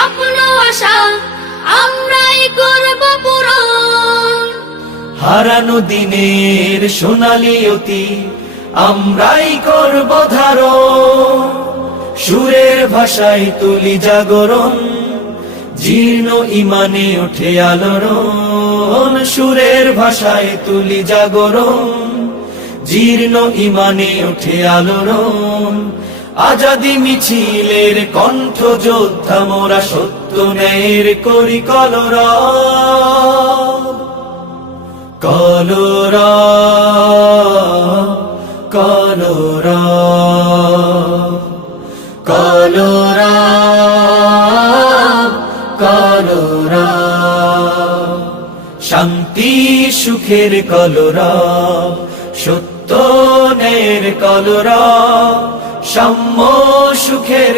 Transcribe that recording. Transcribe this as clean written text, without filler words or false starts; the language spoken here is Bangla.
স্বপ্ন আশা আমরাই করব পূরণ। হারানো দিনের সোনালি অতি আমরাই করব ধারণ। সুরের ভাষায় তুলি জাগরণ, জীর্ণ ইমানে ওঠে আলোড়ন। সুরের ভাষায় তুলি জাগরণ, জীর্ণ ইমানে ওঠে আলোড়ন। আজাদি মিছিলের কণ্ঠ যোদ্ধা মোরা, সত্য ন্যায়ের করি কলরব। কলরব কলরব কলরব কলরব। শান্তি সুখের কলরব, সত্য ন্যায়ের কলরব, সাম্য সুখের